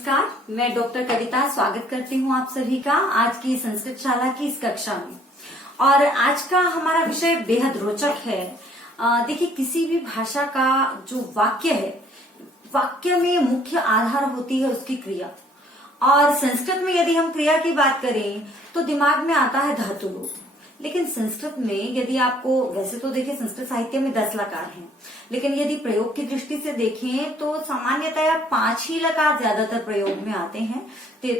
नमस्कार, मैं डॉक्टर कविता स्वागत करती हूँ आप सभी का आज की संस्कृत शाला की इस कक्षा में। और आज का हमारा विषय बेहद रोचक है। देखिए, किसी भी भाषा का जो वाक्य है, वाक्य में मुख्य आधार होती है उसकी क्रिया। और संस्कृत में यदि हम क्रिया की बात करें तो दिमाग में आता है धातु रूप। लेकिन संस्कृत में यदि आपको, वैसे तो देखिए संस्कृत साहित्य में 10 लकार हैं, लेकिन यदि प्रयोग की दृष्टि से देखें तो सामान्यतया 5 ही लकार ज्यादातर प्रयोग में आते हैं।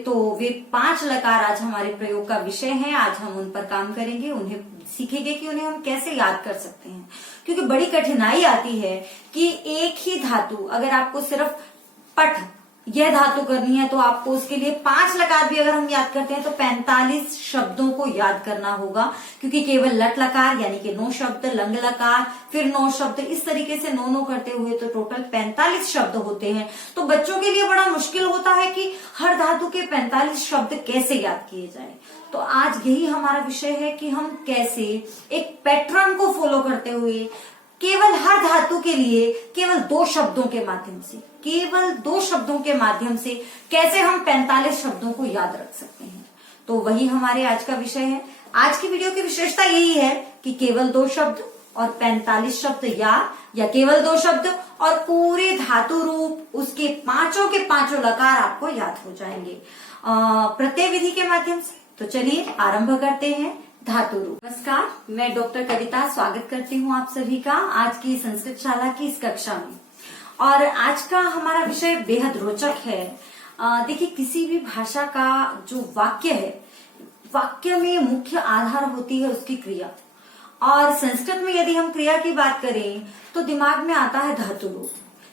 तो वे 5 लकार आज हमारे प्रयोग का विषय हैं। आज हम उन पर काम करेंगे, उन्हें सीखेंगे कि उन्हें हम कैसे याद कर सकते हैं। क्योंकि बड़ी कठिनाई आती है कि एक ही धातु अगर आपको सिर्फ पठ यह धातु करनी है तो आपको उसके लिए 5 लकार भी अगर हम याद करते हैं तो 45 शब्दों को याद करना होगा। क्योंकि केवल लट लकार यानी कि 9 शब्द, लंग लकार फिर 9 शब्द, इस तरीके से 9 करते हुए तो टोटल 45 शब्द होते हैं। तो बच्चों के लिए बड़ा मुश्किल होता है कि हर धातु के 45 शब्द कैसे याद किए जाए। तो आज यही हमारा विषय है कि हम कैसे एक पैटर्न को फॉलो करते हुए केवल हर धातु के लिए केवल 2 शब्दों के माध्यम से, केवल 2 शब्दों के माध्यम से कैसे हम 45 शब्दों को याद रख सकते हैं। तो वही हमारे आज का विषय है। आज की वीडियो की विशेषता यही है कि केवल 2 शब्द और 45 शब्द या केवल 2 शब्द और पूरे धातु रूप उसके पांचों के पांचों लकार आपको याद हो जाएंगे प्रत्यय विधि के माध्यम से। तो चलिए आरंभ करते हैं। धातु रूप। नमस्कार, मैं डॉक्टर कविता स्वागत करती हूँ आप सभी का आज की संस्कृत शाला की इस कक्षा में। और आज का हमारा विषय बेहद रोचक है। देखिए, किसी भी भाषा का जो वाक्य है, वाक्य में मुख्य आधार होती है उसकी क्रिया। और संस्कृत में यदि हम क्रिया की बात करें तो दिमाग में आता है धातु रूप।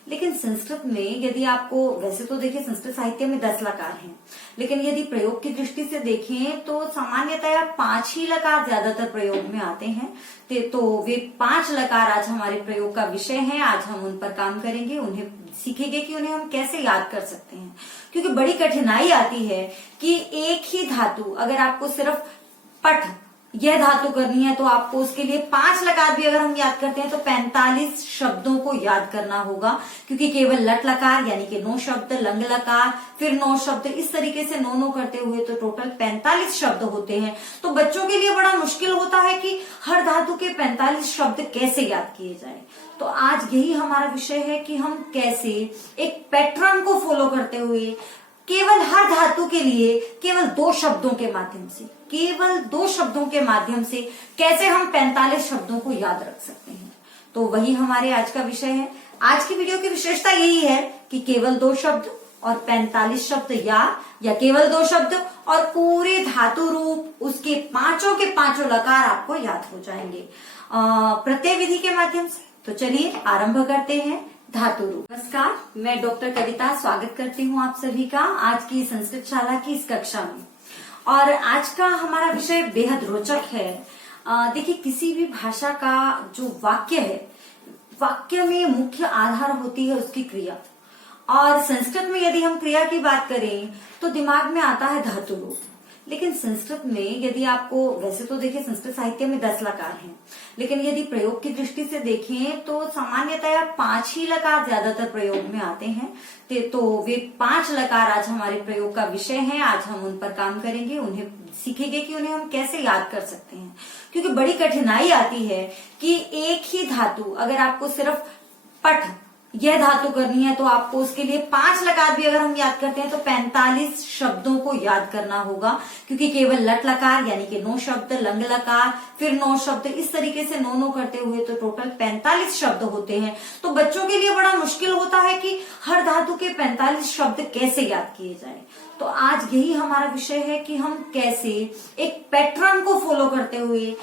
लेकिन संस्कृत में यदि आपको, वैसे तो देखिए संस्कृत साहित्य में 10 लकार हैं, लेकिन यदि प्रयोग की दृष्टि से देखें तो सामान्यतया 5 ही लकार ज्यादातर प्रयोग में आते हैं। तो वे 5 लकार आज हमारे प्रयोग का विषय हैं। आज हम उन पर काम करेंगे, उन्हें सीखेंगे कि उन्हें हम कैसे याद कर सकते हैं। क्योंकि बड़ी कठिनाई आती है कि एक ही धातु अगर आपको सिर्फ पठ यह धातु करनी है तो आपको उसके लिए 5 लकार भी अगर हम याद करते हैं तो 45 शब्दों को याद करना होगा। क्योंकि केवल लट लकार यानी कि 9 शब्द, लंग लकार फिर 9 शब्द, इस तरीके से 9 करते हुए तो टोटल 45 शब्द होते हैं। तो बच्चों के लिए बड़ा मुश्किल होता है कि हर धातु के 45 शब्द कैसे याद किए जाए। तो आज यही हमारा विषय है कि हम कैसे एक पैटर्न को फॉलो करते हुए केवल हर धातु के लिए केवल 2 शब्दों के माध्यम से, केवल 2 शब्दों के माध्यम से कैसे हम 45 शब्दों को याद रख सकते हैं। तो वही हमारे आज का विषय है। आज की वीडियो की विशेषता यही है कि केवल 2 शब्द और 45 शब्द या केवल 2 शब्द और पूरे धातु रूप उसके पांचों के पांचों लकार आपको याद हो जाएंगे प्रत्यय विधि के माध्यम से। तो चलिए आरंभ करते हैं। धातु रूप। नमस्कार, मैं डॉक्टर कविता स्वागत करती हूँ आप सभी का आज की संस्कृत शाला की इस कक्षा में। और आज का हमारा विषय बेहद रोचक है। देखिए, किसी भी भाषा का जो वाक्य है, वाक्य में मुख्य आधार होती है उसकी क्रिया। और संस्कृत में यदि हम क्रिया की बात करें तो दिमाग में आता है धातु रूप। लेकिन संस्कृत में यदि आपको, वैसे तो देखिए संस्कृत साहित्य में 10 लकार हैं, लेकिन यदि प्रयोग की दृष्टि से देखें तो सामान्यतया 5 ही लकार ज्यादातर प्रयोग में आते हैं। तो वे 5 लकार आज हमारे प्रयोग का विषय हैं। आज हम उन पर काम करेंगे, उन्हें सीखेंगे कि उन्हें हम कैसे याद कर सकते हैं। क्योंकि बड़ी कठिनाई आती है कि एक ही धातु अगर आपको सिर्फ पठ यह धातु करनी है तो आपको उसके लिए 5 लकार भी अगर हम याद करते हैं तो 45 शब्दों को याद करना होगा। क्योंकि केवल लट लकार यानी कि 9 शब्द, लंग लकार फिर 9 शब्द, इस तरीके से 9 करते हुए तो टोटल 45 शब्द होते हैं। तो बच्चों के लिए बड़ा मुश्किल होता है कि हर धातु के 45 शब्द कैसे याद किए जाए। तो आज यही हमारा विषय है कि हम कैसे एक पैटर्न को फॉलो करते हुए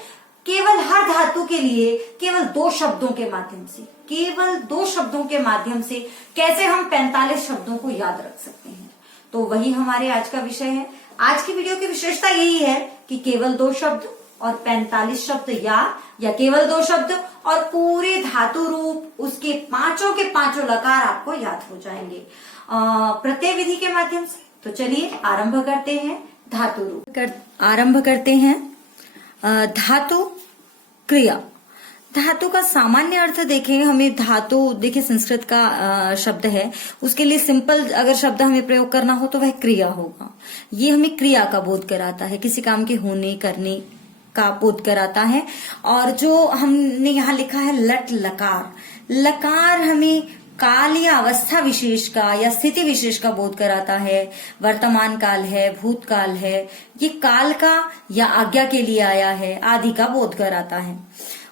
केवल हर धातु के लिए केवल 2 शब्दों के माध्यम से, केवल 2 शब्दों के माध्यम से कैसे हम 45 शब्दों को याद रख सकते हैं। तो वही हमारे आज का विषय है। आज की वीडियो की विशेषता यही है कि केवल 2 शब्द और 45 शब्द या केवल 2 शब्द और पूरे धातु रूप उसके पांचों के पांचों लकार आपको याद हो जाएंगे प्रत्यय विधि के माध्यम से। तो चलिए आरंभ करते हैं। धातु रूप आरंभ करते हैं। धातु क्रिया। धातु का सामान्य अर्थ देखें, हमें धातु देखिए संस्कृत का शब्द है, उसके लिए सिंपल अगर शब्द हमें प्रयोग करना हो तो वह क्रिया होगा। ये हमें क्रिया का बोध कराता है, किसी काम के होने करने का बोध कराता है। और जो हमने यहाँ लिखा है लट लकार, लकार हमें काल या अवस्था विशेष का या स्थिति विशेष का बोध कराता है। वर्तमान काल है, भूतकाल है, ये काल का या आज्ञा के लिए आया है आदि का बोध कराता है।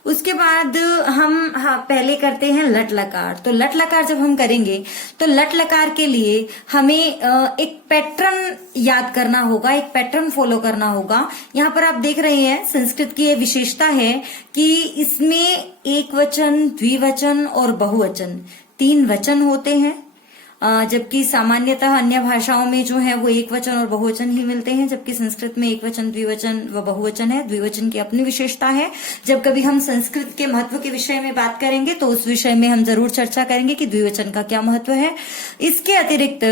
उसके बाद हम पहले करते हैं लट लकार। तो लट लकार जब हम करेंगे तो लट लकार के लिए हमें एक पैटर्न याद करना होगा, एक पैटर्न फॉलो करना होगा। यहाँ पर आप देख रहे हैं संस्कृत की ये विशेषता है कि इसमें एक वचन, द्विवचन और बहुवचन 3 वचन होते हैं, जबकि सामान्यतः अन्य भाषाओं में जो है वो एक वचन और बहुवचन ही मिलते हैं, जबकि संस्कृत में एक वचन, द्विवचन व बहुवचन है। द्विवचन की अपनी विशेषता है। जब कभी हम संस्कृत के महत्व के विषय में बात करेंगे तो उस विषय में हम जरूर चर्चा करेंगे कि द्विवचन का क्या महत्व है। इसके अतिरिक्त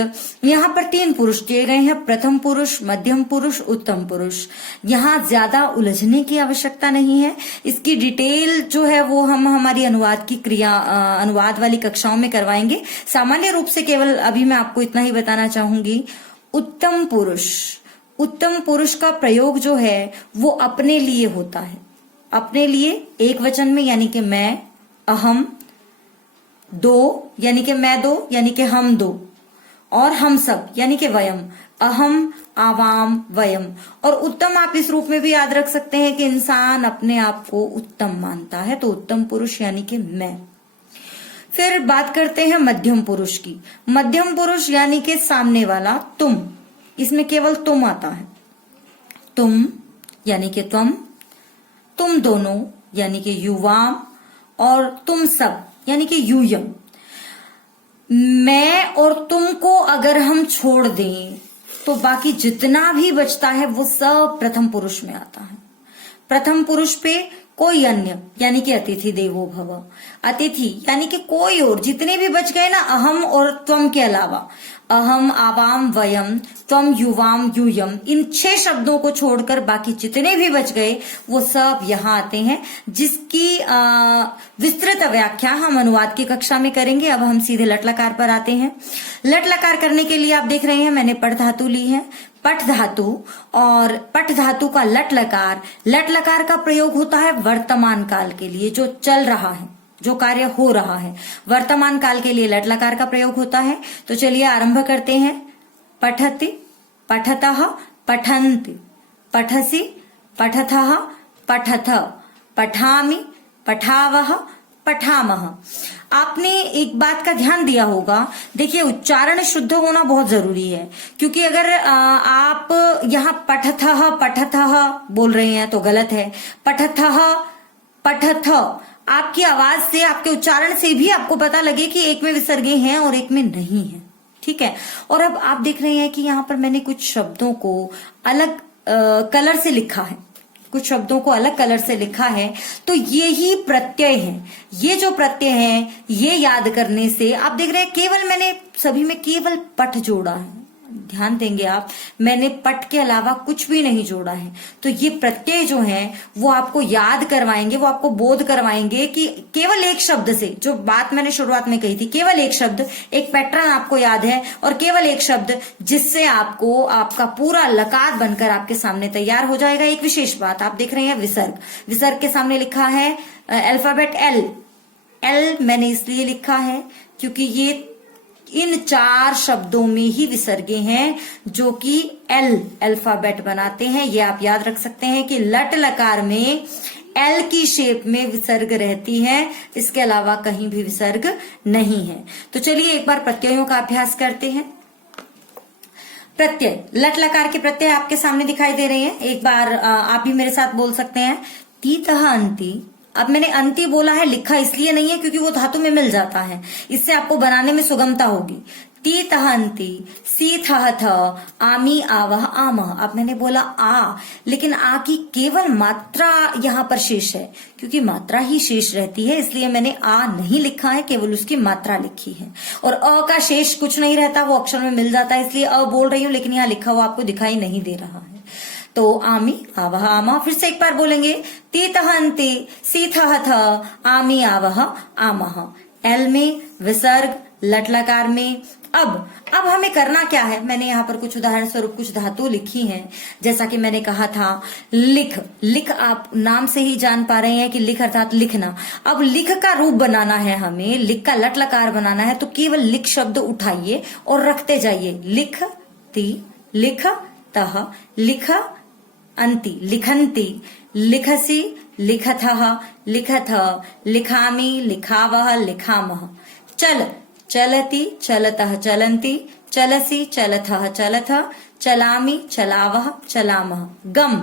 यहाँ पर 3 पुरुष दिए गए हैं, प्रथम पुरुष, मध्यम पुरुष, उत्तम पुरुष। यहाँ ज्यादा उलझने की आवश्यकता नहीं है। इसकी डिटेल जो है वो हम हमारी अनुवाद की क्रिया, अनुवाद वाली कक्षाओं में करवाएंगे। सामान्य रूप से केवल अभी मैं आपको इतना ही बताना चाहूंगी। उत्तम पुरुष, उत्तम पुरुष का प्रयोग जो है वो अपने लिए होता है, अपने लिए एक वचन में, यानी कि मैं, अहम, दो यानी कि मैं दो यानी कि हम दो, और हम सब यानी कि वयम, अहम, आवाम, वयम। और उत्तम आप इस रूप में भी याद रख सकते हैं कि इंसान अपने आप को उत्तम मानता है, तो उत्तम पुरुष यानी कि मैं। फिर बात करते हैं मध्यम पुरुष की। मध्यम पुरुष यानी कि सामने वाला, तुम, इसमें केवल तुम आता है। तुम यानी कि तुम दोनों यानी कि युवाम, और तुम सब यानी कि यूयम। मैं और तुम को अगर हम छोड़ दें तो बाकी जितना भी बचता है वो सब प्रथम पुरुष में आता है। प्रथम पुरुष पे कोई अन्य यानी कि अतिथि देवो भव, अतिथि यानी कि कोई और, जितने भी बच गए ना अहम और त्वम के अलावा, अहम, आवाम, वयम, त्वम, युवाम, यूयम, इन 6 शब्दों को छोड़कर बाकी जितने भी बच गए वो सब यहाँ आते हैं, जिसकी विस्तृत व्याख्या हम अनुवाद की कक्षा में करेंगे। अब हम सीधे लट लकार पर आते हैं। लट लकार करने के लिए आप देख रहे हैं मैंने पठ धातु ली है, पठ धातु, और पठ धातु का लट लकार। लट लकार का प्रयोग होता है वर्तमान काल के लिए, जो चल रहा है, जो कार्य हो रहा है, वर्तमान काल के लिए लट लकार का प्रयोग होता है। तो चलिए आरंभ करते हैं। पठति, पठतः, पठन्ति, पठसि, पठथः, पठथ, पठामि, पठावः, पठामः। आपने एक बात का ध्यान दिया होगा, देखिए उच्चारण शुद्ध होना बहुत जरूरी है, क्योंकि अगर आप यहाँ पठथः पठथः बोल रहे हैं तो गलत है। पठथः पठथ, आपकी आवाज से, आपके उच्चारण से भी आपको पता लगे कि एक में विसर्गे हैं और एक में नहीं है, ठीक है। और अब आप देख रहे हैं कि यहाँ पर मैंने कुछ शब्दों को अलग कलर से लिखा है, कुछ शब्दों को अलग कलर से लिखा है, तो ये ही प्रत्यय है। ये जो प्रत्यय है ये याद करने से आप देख रहे हैं केवल मैंने सभी में केवल पठ जोड़ा है, ध्यान देंगे आप, मैंने पठ के अलावा कुछ भी नहीं जोड़ा है। तो ये प्रत्यय जो हैं वो आपको याद करवाएंगे, वो आपको बोध करवाएंगे कि केवल एक शब्द से, जो बात मैंने शुरुआत में कही थी, केवल एक शब्द, एक पैटर्न आपको याद है, और केवल एक शब्द जिससे आपको आपका पूरा लकार बनकर आपके सामने तैयार हो जाएगा। एक विशेष बात आप देख रहे हैं, विसर्ग। विसर्ग के सामने लिखा है अल्फाबेट एल। एल मैंने इसलिए लिखा है क्योंकि ये इन 4 शब्दों में ही विसर्गे हैं जो कि एल अल्फाबेट बनाते हैं। ये आप याद रख सकते हैं कि लट लकार में एल की शेप में विसर्ग रहती है, इसके अलावा कहीं भी विसर्ग नहीं है। तो चलिए एक बार प्रत्ययों का अभ्यास करते हैं। प्रत्यय, लट लकार के प्रत्यय आपके सामने दिखाई दे रहे हैं। एक बार आप भी मेरे साथ बोल सकते हैं। तीतः अंति। अब मैंने अंति बोला है, लिखा इसलिए नहीं है क्योंकि वो धातु में मिल जाता है, इससे आपको बनाने में सुगमता होगी। तीतः अंति, सीथः थ, आमी, आवह, आमः। अब मैंने बोला आ, लेकिन आ की केवल मात्रा यहाँ पर शेष है, क्योंकि मात्रा ही शेष रहती है, इसलिए मैंने आ नहीं लिखा है, केवल उसकी मात्रा लिखी है। और अ का शेष कुछ नहीं रहता, वो अक्षर में मिल जाता है, इसलिए अ बोल रही हूँ, लेकिन यहाँ लिखा हुआ आपको दिखाई नहीं दे रहा है। तो आमी आवह आमः। फिर से एक बार बोलेंगे, तीतः अन्ति सीथः थ आमी आवह आमः। एल में विसर्ग, लट लकार में। अब हमें करना क्या है, मैंने यहाँ पर कुछ उदाहरण स्वरूप कुछ धातु लिखी हैं। जैसा कि मैंने कहा था लिख आप नाम से ही जान पा रहे हैं कि लिख अर्थात लिखना। अब लिख का रूप बनाना है हमें, लिख का लट लकार बनाना है, तो केवल लिख शब्द उठाइए और रखते जाइए। लिख ती, लिख तह, लिख अंति, लिखन्ति, लिखसि, लिखथः, लिखथ, लिखामि, लिखावः, लिखामः। चल, चलति, चलतः, चलन्ति, चलसि, चलथः, चलथ, चलामि, चलावः, चलामः। गम,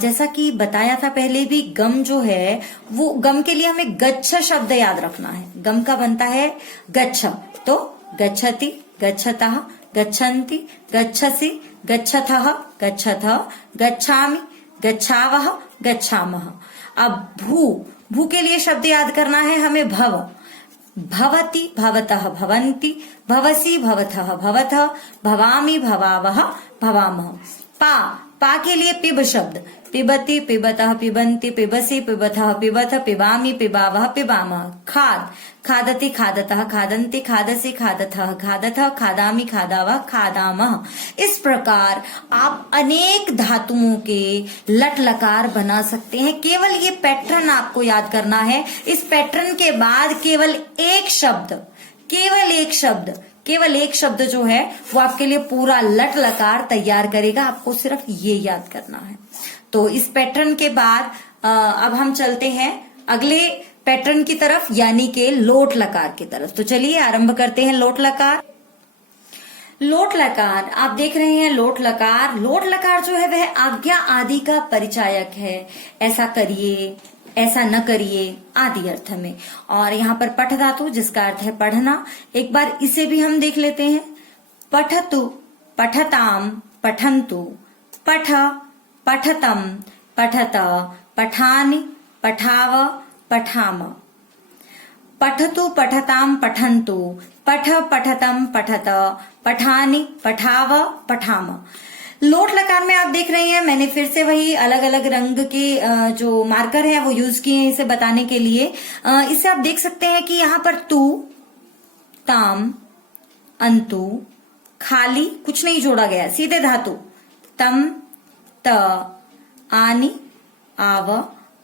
जैसा कि बताया था पहले भी, गम जो है वो गम के लिए हमें गच्छ शब्द याद रखना है। गम का बनता है गच्छ, तो गच्छति, गच्छतः, गच्छन्ति, गच्छसि, गच्छथः, गच्छथ, गच्छामि, गच्छावः, गच्छामः। अब भू के लिए शब्द याद करना है हमें भव। भवति, भवतः, भवन्ति, भवसि, भवथः, भवथ, भवामि, भवावः, भवामः। पा के लिए पिब शब्द। पिबति, पिबतः, पिबन्ति, पिबसि, पिबथः, पिबथ, पिबामि, पिबावः, पिबामः। खाद, खादति, खादतः, खादन्ति, खादसि, खादथः, खादथ, खादामि, खादावः, खादामः। इस प्रकार आप अनेक धातुओं के लट लकार बना सकते हैं। केवल ये पैटर्न आपको याद करना है। इस पैटर्न के बाद केवल एक शब्द जो है वो आपके लिए पूरा लट लकार तैयार करेगा। आपको सिर्फ ये याद करना है। तो इस पैटर्न के बाद अब हम चलते हैं अगले पैटर्न की तरफ, यानी के लोट लकार की तरफ। तो चलिए आरंभ करते हैं लोट लकार। लोट लकार आप देख रहे हैं, लोट लकार जो है वह आज्ञा आदि का परिचायक है। ऐसा करिए, ऐसा न करिए आदि अर्थ में। और यहाँ पर पठ धातु जिसका अर्थ है पढ़ना, एक बार इसे भी हम देख लेते हैं। पठतु, पठताम, पठन्तु, पठ, पठतम, पठत, पठानि, पठाव, पठाम। पठतु, पठताम, पठन्तु, पठ, पठतम, पठत, पठानि, पठाव, पठाम। लोट लकार में आप देख रहे हैं मैंने फिर से वही अलग अलग रंग के जो मार्कर है वो यूज किए हैं इसे बताने के लिए। इससे आप देख सकते हैं कि यहाँ पर तू, ताम, अंतु, खाली कुछ नहीं जोड़ा गया, सीधे धातु तम, त, आनी, आव,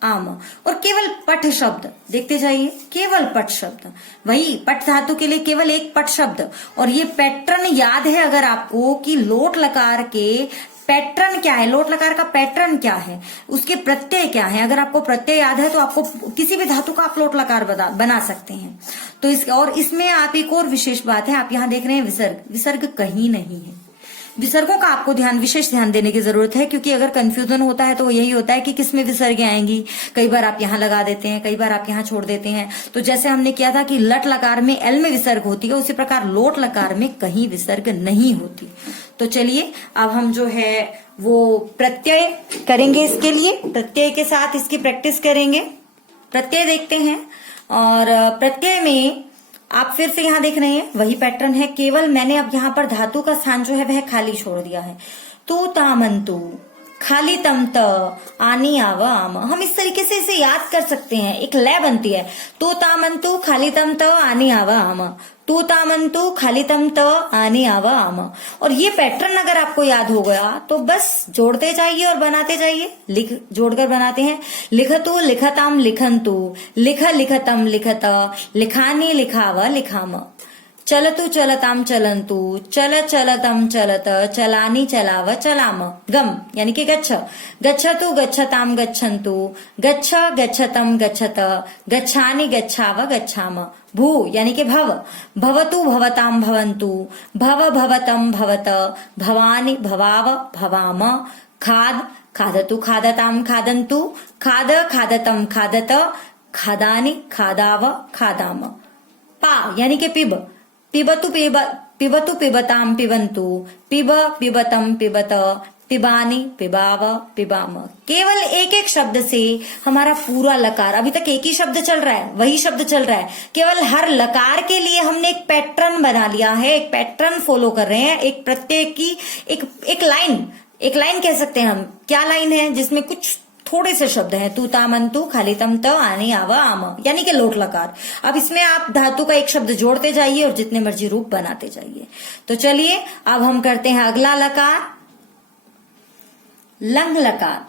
आम। और केवल पठ शब्द देखते जाइए, केवल पठ शब्द, वही पठ धातु के लिए केवल एक पठ शब्द। और ये पैटर्न याद है अगर आपको कि लोट लकार के पैटर्न क्या है, लोट लकार का पैटर्न क्या है, उसके प्रत्यय क्या है। अगर आपको प्रत्यय याद है तो आपको किसी भी धातु का आप लोट लकार बना सकते हैं। तो इसमें आप एक और विशेष बात है, आप यहाँ देख रहे हैं विसर्ग कहीं नहीं है। विसर्गों का आपको विशेष ध्यान देने की जरूरत है, क्योंकि अगर कंफ्यूजन होता है तो यही होता है कि किसमें विसर्ग आएंगी। कई बार आप यहाँ लगा देते हैं, कई बार आप यहाँ छोड़ देते हैं। तो जैसे हमने किया था कि लट लकार में एल में विसर्ग होती है, उसी प्रकार लोट लकार में कहीं विसर्ग नहीं होती। तो चलिए अब हम जो है वो प्रत्यय करेंगे। इसके लिए प्रत्यय के साथ इसकी प्रैक्टिस करेंगे। प्रत्यय देखते हैं, और प्रत्यय में आप फिर से यहाँ देख रहे हैं वही पैटर्न है, केवल मैंने अब यहाँ पर धातु का स्थान जो है वह खाली छोड़ दिया है। तू, तामंतु, खाली तम, त, आनी, आव, आम। हम इस तरीके से इसे याद कर सकते हैं, एक लय बनती है। तू, तामंतु, खाली तम, त, आनी, आव, आम। तू, तामंतु, खाली तम, त, आनी, आव, आम। और ये पैटर्न अगर आपको याद हो गया तो बस जोड़ते जाइए और बनाते जाइए। लिख जोड़कर बनाते हैं। लिखतु, लिखताम, लिखन्तु, लिख, लिखतम, लिखत, लिखानी, लिखाव, लिखाम। चलतु, चलताम, चलन्तु, चल, चलतम, चलत, चलानी, चलाव, चलाम। गम यानी कि गच्छ, गच्छतु, गच्छताम, गच्छन्तु, गच्छ, गच्छतम, गच्छत, गच्छानि, गच्छाव, गच्छाम। भू यानी कि भव, भवतु, भवताम, भवन्तु, भव, भवतम, भवत, भवानि, भवाव, भवाम। खाद, खादतु, खादताम, खादन्तु, खाद, खादतम, खादत, खादानि, खादाव, खादाम। पा यानी कि पिब, पिबतु, पिबतु, पिबताम, पिबन्तु, पिब, पिबतम, पिबत, पिबानी, पिबाव, पिबाम। केवल एक एक शब्द से हमारा पूरा लकार, अभी तक एक ही शब्द चल रहा है, वही शब्द चल रहा है, केवल हर लकार के लिए हमने एक पैटर्न बना लिया है, एक पैटर्न फॉलो कर रहे हैं, एक प्रत्यय की एक लाइन एक लाइन कह सकते हैं हम। क्या लाइन है? जिसमें कुछ थोड़े से शब्द हैं, तू तामंतु खाली तम त आनी आव आम, यानी कि लोट लकार। अब इसमें आप धातु का एक शब्द जोड़ते जाइए और जितने मर्जी रूप बनाते जाइए। तो चलिए अब हम करते हैं अगला लकार, लंग लकार।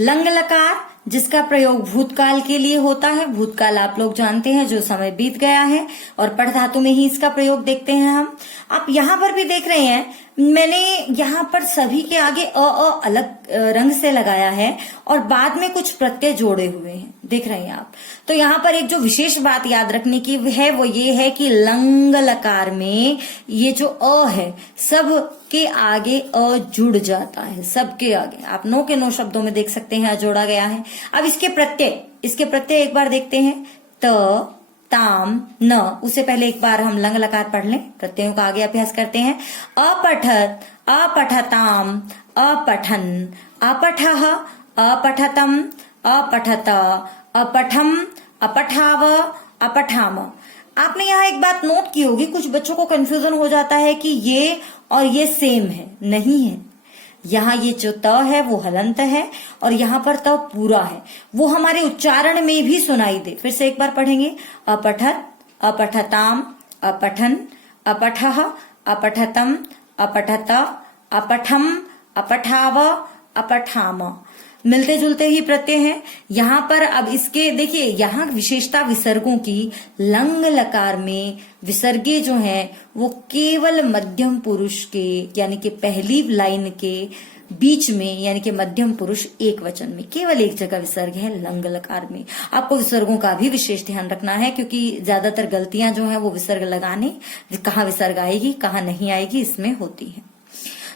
लंग लकार जिसका प्रयोग भूतकाल के लिए होता है। भूतकाल आप लोग जानते हैं, जो समय बीत गया है, और पठ धातु में ही इसका प्रयोग देखते हैं हम। आप यहां पर भी देख रहे हैं, मैंने यहां पर सभी के आगे अ अलग रंग से लगाया है और बाद में कुछ प्रत्यय जोड़े हुए हैं, देख रहे हैं आप। तो यहां पर एक जो विशेष बात याद रखने की है वो ये है कि लंग लकार में ये जो अ है सब के आगे अ जुड़ जाता है, सबके आगे। आप नो के नो शब्दों में देख सकते हैं जोड़ा गया है। अब इसके प्रत्यय एक बार देखते हैं। त ताम न, उससे पहले एक बार हम लंग लकार पढ़ लें, प्रत्ययों का आगे अभ्यास करते हैं। अपठत, अपठताम, अपठन, अपठः, अपठतम, अपठत, अपठम, अपठाव, अपठाम। आपने यहाँ एक बात नोट की होगी, कुछ बच्चों को कंफ्यूजन हो जाता है कि ये और ये सेम है। नहीं है, यहाँ ये जो त है वो हलंत है और यहाँ पर त पूरा है, वो हमारे उच्चारण में भी सुनाई दे। फिर से एक बार पढ़ेंगे। अपठत, अपठताम, अपठन, अपठः, अपठतम, अपठत, अपठम, अपठाव, अपठाम। मिलते जुलते ही प्रत्यय हैं यहाँ पर। अब इसके देखिए, यहाँ विशेषता विसर्गों की। लंग लकार में विसर्गे जो हैं वो केवल मध्यम पुरुष के, यानी कि पहली लाइन के बीच में, यानी कि मध्यम पुरुष एक वचन में केवल एक जगह विसर्ग है लंग लकार में। आपको विसर्गों का भी विशेष ध्यान रखना है, क्योंकि ज्यादातर गलतियां जो हैं वो विसर्ग लगाने, कहाँ विसर्ग आएगी कहाँ नहीं आएगी, इसमें होती है।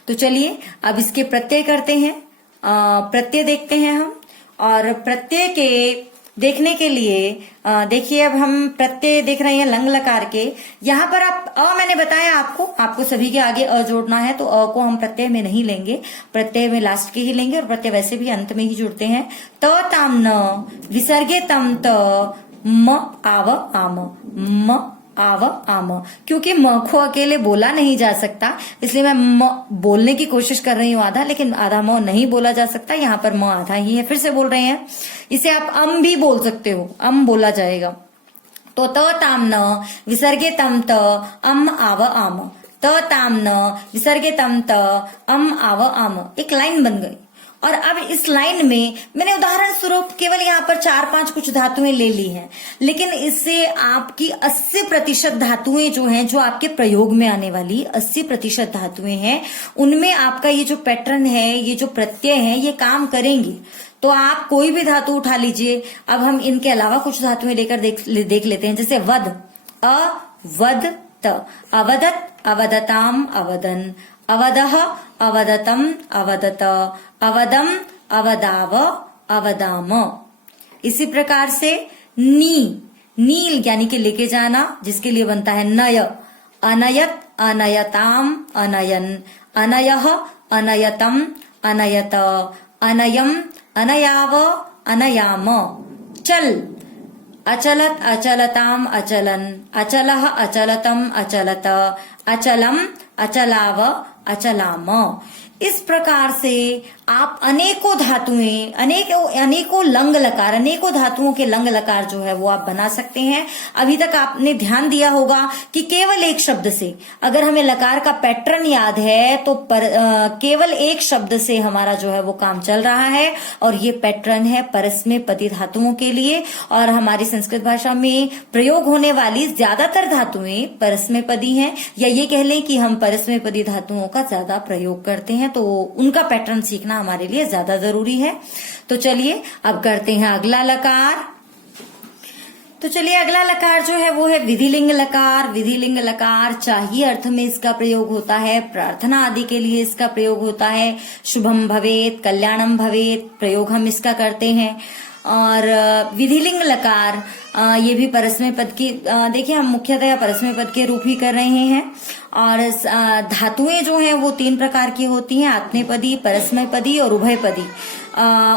तो चलिए अब इसके प्रत्यय करते हैं। प्रत्यय देखते हैं हम, और प्रत्यय के देखने के लिए देखिए, अब हम प्रत्यय देख रहे हैं लंग लकार के। यहाँ पर आप मैंने बताया आपको सभी के आगे अ जोड़ना है, तो अ को हम प्रत्यय में नहीं लेंगे, प्रत्यय में लास्ट के ही लेंगे, और प्रत्यय वैसे भी अंत में ही जुड़ते हैं। त ताम न, विसर्गे तम त, म आव आम, म आव आम। क्योंकि म को अकेले बोला नहीं जा सकता, इसलिए मैं म बोलने की कोशिश कर रही हूँ आधा, लेकिन आधा म नहीं बोला जा सकता। यहाँ पर म आधा ही है। फिर से बोल रहे हैं, इसे आप अम भी बोल सकते हो, अम बोला जाएगा। तो त ताम न, विसर्गे तम त, अम आव आम, त ताम न, विसर्गे तम त, अम आव आम। एक लाइन बन गई। और अब इस लाइन में मैंने उदाहरण स्वरूप केवल यहाँ पर 4-5 कुछ धातुएं ले ली हैं, लेकिन इससे आपकी 80% धातुएं जो हैं, जो आपके प्रयोग में आने वाली 80% धातुएं हैं, उनमें आपका ये जो पैटर्न है, ये जो प्रत्यय है, ये काम करेंगे। तो आप कोई भी धातु उठा लीजिए। अब हम इनके अलावा कुछ धातुएं लेकर देख लेते हैं। जैसे वध, अवदत, अवदत, अवदताम, अवदन, अवदः, अवदतम, अवदत, अवदम, अवदाव, अवदाम। इसी प्रकार से नील यानी कि लेके जाना, जिसके लिए बनता है नय, अनयत, अनयताम, अनयन, अनयः, अनयतम, अनयत, अनयम, अनयाव, अनयाम। चल, अचलत, अचलताम, अचलन, अचलः, अचलतम, अचलत, अचलम, अचलाव, अचलाम। इस प्रकार से आप अनेकों धातुएं, अनेकों लंग लकार, अनेकों धातुओं के लंग लकार जो है वो आप बना सकते हैं। अभी तक आपने ध्यान दिया होगा कि केवल एक शब्द से, अगर हमें लकार का पैटर्न याद है तो केवल एक शब्द से हमारा जो है वो काम चल रहा है, और ये पैटर्न है परस्मैपदी धातुओं के लिए। और हमारी संस्कृत भाषा में प्रयोग होने वाली ज्यादातर धातुएं परस्मैपदी हैं, या ये कह लें कि हम परस्मैपदी धातुओं का ज्यादा प्रयोग करते हैं, तो उनका पैटर्न सीखना हमारे लिए ज्यादा जरूरी है। तो चलिए अब करते हैं अगला लकार। तो चलिए अगला लकार जो है वो है विधिलिंग लकार। विधिलिंग लकार चाहिए अर्थ में इसका प्रयोग होता है, प्रार्थना आदि के लिए इसका प्रयोग होता है। शुभम भवेत, कल्याणम भवेत प्रयोग हम इसका करते हैं। और विधिलिंग लकार, ये भी परस्मय पद की, देखिए हम मुख्यतः परस्मय पद के रूप ही कर रहे हैं। और धातुएं जो हैं वो 3 प्रकार की होती हैं, आत्मनेपदी, परस्मय पदी और उभयपदी।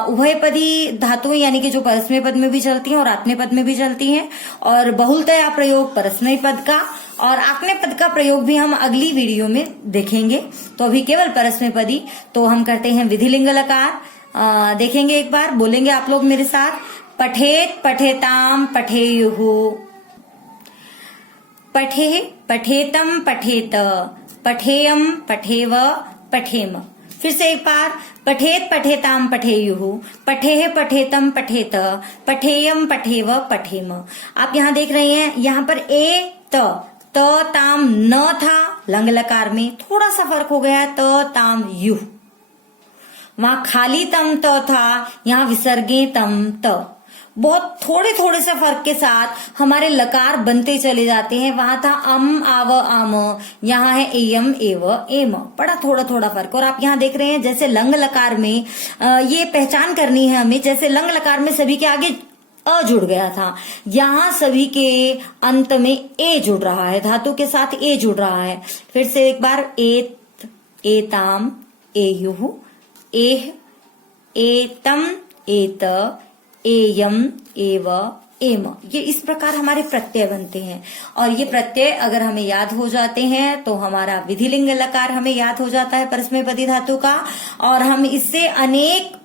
उभयपदी धातुएं यानी कि जो परस्मय पद में भी चलती हैं और आत्मनेय पद में भी चलती हैं, और बहुलतया प्रयोग परस्मय पद का और आत्मनेय पद का प्रयोग भी हम अगली वीडियो में देखेंगे। तो अभी केवल परस्मय पदी, तो हम करते हैं विधिलिंग लकार। देखेंगे एक बार, बोलेंगे आप लोग मेरे साथ, पठेत पठेताम पठेयुः, पठे पठेतम पठेत, पठेयम पठेव पठेम। फिर से एक बार, पठेत पठेताम पठेयुः, पठेः पठेतम पठेत, पठेयम पठेव पठेम। आप यहाँ देख रहे हैं, यहाँ पर ए त ताम न था लंग लकार में, थोड़ा सा फर्क हो गया, त ताम यु। वहां खाली तम त था, यहाँ विसर्गे तम त। बहुत थोड़े थोड़े से फर्क के साथ हमारे लकार बनते चले जाते हैं। वहां था अम आव आम, यहाँ है एयम एव एम, बड़ा थोड़ा थोड़ा फर्क। और आप यहाँ देख रहे हैं जैसे लंग लकार में ये पहचान करनी है हमें, जैसे लंग लकार में सभी के आगे अ जुड़ गया था, यहाँ सभी के अंत में ए जुड़ रहा है, धातु के साथ ए जुड़ रहा है। फिर से एक बार, एत एताम एयुः, एह एतम एत, एयम एव एम। ये इस प्रकार हमारे प्रत्यय बनते हैं। और ये प्रत्यय अगर हमें याद हो जाते हैं तो हमारा विधिलिंग लकार हमें याद हो जाता है परस्मय पदी धातु का, और हम इससे अनेक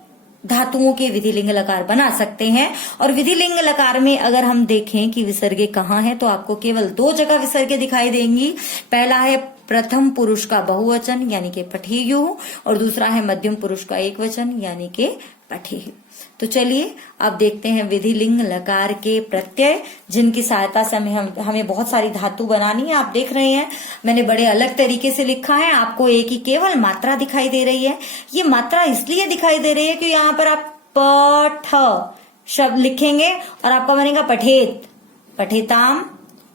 धातुओं के विधिलिंग लकार बना सकते हैं। और विधिलिंग लकार में अगर हम देखें कि विसर्गे कहाँ है, तो आपको केवल 2 जगह विसर्गे दिखाई देंगी। पहला है प्रथम पुरुष का बहुवचन यानी कि पठेयुः, और दूसरा है मध्यम पुरुष का एकवचन यानी कि पठेः। तो चलिए अब देखते हैं विधिलिंग लकार के प्रत्यय, जिनकी सहायता से हमें बहुत सारी धातु बनानी है। आप देख रहे हैं मैंने बड़े अलग तरीके से लिखा है, आपको एक ही केवल मात्रा दिखाई दे रही है। ये मात्रा इसलिए दिखाई दे रही है कि यहाँ पर आप पठ शब्द लिखेंगे और आपका बनेगा पठेत, पठेताम,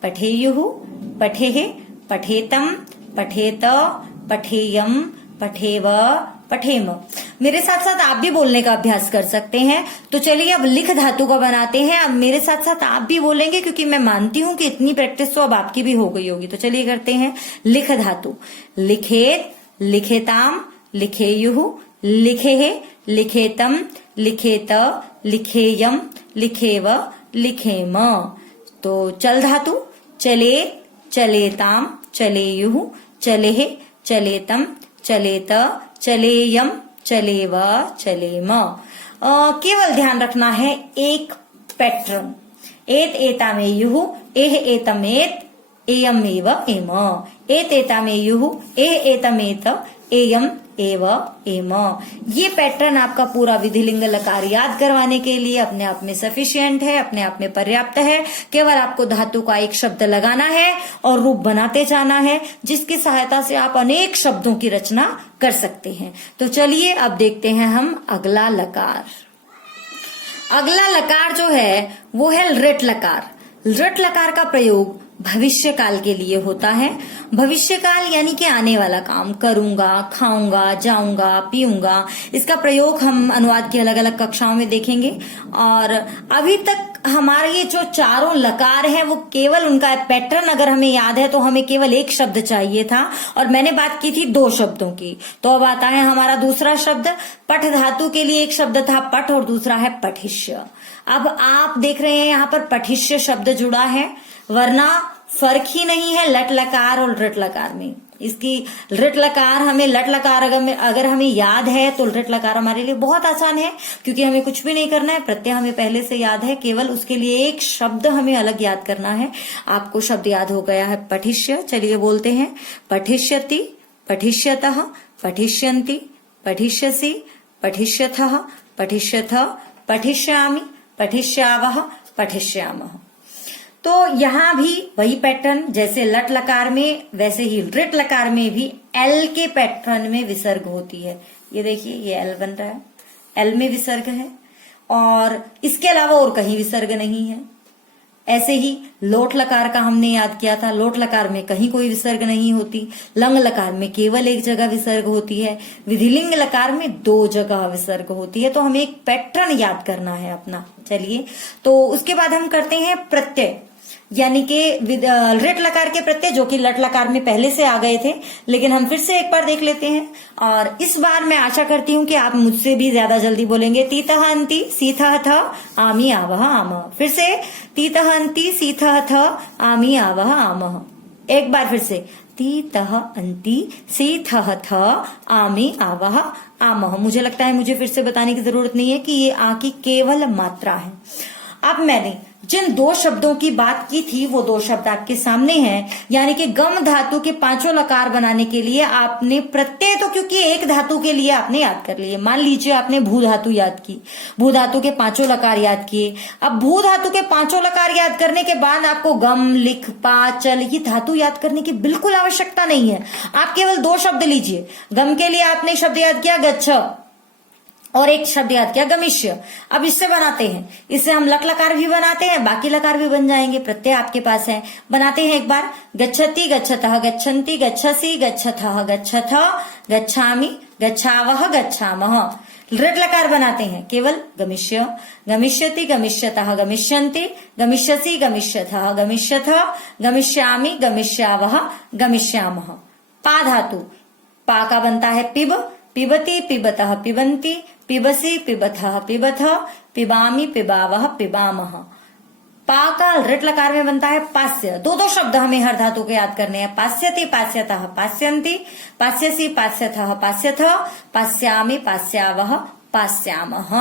पठेयुः, पठेः, पठेतम, पठेत, पठेयम, पठेव, पठेम। मेरे साथ साथ आप भी बोलने का अभ्यास कर सकते हैं। तो चलिए अब लिख धातु का बनाते हैं। अब मेरे साथ साथ आप भी बोलेंगे, क्योंकि मैं मानती हूं कि इतनी प्रैक्टिस तो अब आपकी भी हो गई होगी। तो चलिए करते हैं लिख धातु। लिखेत, लिखेताम, लिखेयुः, लिखेः, लिखेतम, लिखेत, लिखेयम, लिखेव, लिखेम। तो चल धातु, चलेत, चलेताम, चलेयुः, चलेः, चलेतम, चलेत, चलेयम, चलेव, चलेम। केवल ध्यान रखना है एक पैटर्न, एत एतामेयुः, एह एतमेत, एयम एव एम, एत एतामेयुः, एह एतमेत, एयम एव एम। ये पैटर्न आपका पूरा विधिलिंग लकार याद करवाने के लिए अपने आप में सफिशिएंट है, अपने आप में पर्याप्त है। केवल आपको धातु का एक शब्द लगाना है और रूप बनाते जाना है, जिसकी सहायता से आप अनेक शब्दों की रचना कर सकते हैं। तो चलिए अब देखते हैं हम अगला लकार। अगला लकार जो है वो है लृट लकार। लृट लकार का प्रयोग भविष्य काल के लिए होता है। भविष्य काल यानी कि आने वाला काम, करूंगा, खाऊंगा, जाऊंगा, पीऊंगा। इसका प्रयोग हम अनुवाद की अलग अलग कक्षाओं में देखेंगे। और अभी तक हमारे ये जो चारों लकार हैं वो केवल उनका पैटर्न अगर हमें याद है तो हमें केवल एक शब्द चाहिए था, और मैंने बात की थी 2 शब्दों की। तो अब आता है हमारा दूसरा शब्द। पठ धातु के लिए एक शब्द था पठ और दूसरा है पठिष्य। अब आप देख रहे हैं यहाँ पर पठिष्य शब्द जुड़ा है, वरना फर्क ही नहीं है लट लकार और लृट लकार में। इसकी लृट लकार हमें लट लकार अगर हमें याद है तो लृट लकार हमारे लिए बहुत आसान है, क्योंकि हमें कुछ भी नहीं करना है, प्रत्यय हमें पहले से याद है, केवल उसके लिए एक शब्द हमें अलग याद करना है। आपको शब्द याद हो गया है पठिष्य। चलिए बोलते हैं, पठिष्यति, पठिष्यतः, पठिष्यन्ति, पठिष्यसि, पठिष्यथः, पठिष्यथ, पठिष्यामि, पठिष्यावः, पठिष्यामः। तो यहाँ भी वही पैटर्न, जैसे लट लकार में वैसे ही लृट लकार में भी एल के पैटर्न में विसर्ग होती है। ये देखिए ये एल बन रहा है, एल में विसर्ग है, और इसके अलावा और कहीं विसर्ग नहीं है। ऐसे ही लोट लकार का हमने याद किया था। लोट लकार में कहीं कोई विसर्ग नहीं होती। लंग लकार में केवल एक जगह विसर्ग होती है। विधिलिंग लकार में 2 जगह विसर्ग होती है। तो हमें एक पैटर्न याद करना है अपना। चलिए, तो उसके बाद हम करते हैं प्रत्यय, यानी कि लृट लकार के प्रत्यय जो कि लट लकार में पहले से आ गए थे, लेकिन हम फिर से एक बार देख लेते हैं। और इस बार मैं आशा करती हूं कि आप मुझसे भी ज्यादा जल्दी बोलेंगे। तीतः अंति सीथः थ आमी आवह आमः। फिर से तीतः अंति सीथः थ आमी आवह आमः। एक बार फिर से तीतः अंति सीथः थ आमी आवह आमः। मुझे लगता है मुझे फिर से बताने की जरूरत नहीं है कि ये आ की केवल मात्रा है। अब मैंने जिन 2 शब्दों की बात की थी वो 2 शब्द आपके सामने हैं, यानी कि गम धातु के 5 लकार बनाने के लिए आपने प्रत्यय तो क्योंकि एक धातु के लिए आपने याद कर लिए। मान लीजिए आपने भू धातु याद की, भू धातु के 5 लकार याद किए। अब भू धातु के 5 लकार याद करने के बाद आपको गम, लिख, पा, चल ये धातु याद करने की बिल्कुल आवश्यकता नहीं है। आप केवल 2 शब्द लीजिए। गम के लिए आपने शब्द याद किया गच्छ और एक शब्द याद किया गमिष्य। अब इससे बनाते हैं, इससे हम लट लकार भी बनाते हैं, बाकी लकार भी बन जाएंगे। प्रत्यय आपके पास है, बनाते हैं एक बार। गच्छति गच्छतः गच्छन्ति गच्छसि गच्छथः गच्छथ गच्छामि गच्छावह गच्छामः। लृट लकार बनाते हैं केवल गमिष्य, गमिष्यति गमिष्यतः गमिष्यन्ति गमिष्यसि गमिष्यथः गमिष्यथ गमिष्यामि गमिष्यावह गमिष्यामः। पा धातु, पा का बनता है पिब, पिबति पिबतः पिबन्ति पिबसि पिबथः पिबथ पिबामि पिबावह पिबामः। पा का लृट लकार में बनता है पास्य। 2 शब्द हमें हर धातु के याद करने हैं। पास्यति पास्यतः पास्यन्ति पास्यसि पास्यथः पास्यथ पास्यामि पास्यावह पास्यामः।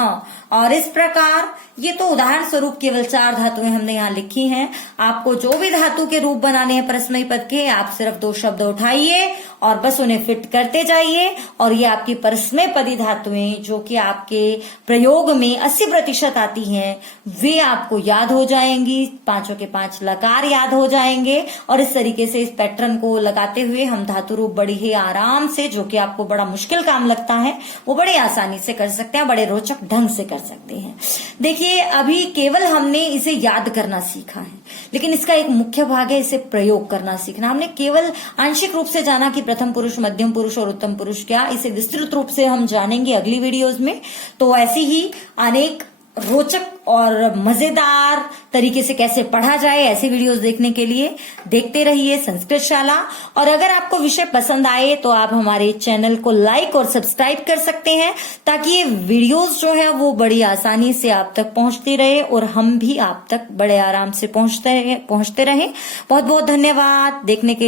और इस प्रकार ये तो उदाहरण स्वरूप केवल 4 धातुएं हमने यहाँ लिखी हैं। आपको जो भी धातु के रूप बनाने हैं परस्मयी पद के, आप सिर्फ 2 शब्द उठाइए और बस उन्हें फिट करते जाइए और ये आपकी परस्मय पदी धातुएं जो कि आपके प्रयोग में 80% आती हैं वे आपको याद हो जाएंगी। 5 के 5 लकार याद हो जाएंगे और इस तरीके से इस पैटर्न को लगाते हुए हम धातु रूप बड़ी ही आराम से, जो कि आपको बड़ा मुश्किल काम लगता है, वो बड़े आसानी से कर सकते हैं, बड़े रोचक ढंग से कर सकते हैं। देखिए, अभी केवल हमने इसे याद करना सीखा है, लेकिन इसका एक मुख्य भाग है इसे प्रयोग करना सीखना। हमने केवल आंशिक रूप से जाना कि प्रथम पुरुष, मध्यम पुरुष और उत्तम पुरुष क्या, इसे विस्तृत रूप से हम जानेंगे अगली वीडियोज में। तो ऐसी ही अनेक रोचक और मजेदार तरीके से कैसे पढ़ा जाए ऐसे वीडियोस देखने के लिए देखते रहिए संस्कृत शाला। और अगर आपको विषय पसंद आए तो आप हमारे चैनल को लाइक और सब्सक्राइब कर सकते हैं, ताकि ये वीडियोस जो है वो बड़ी आसानी से आप तक पहुंचती रहे और हम भी आप तक बड़े आराम से पहुंचते रहे। बहुत बहुत धन्यवाद देखने के लिए।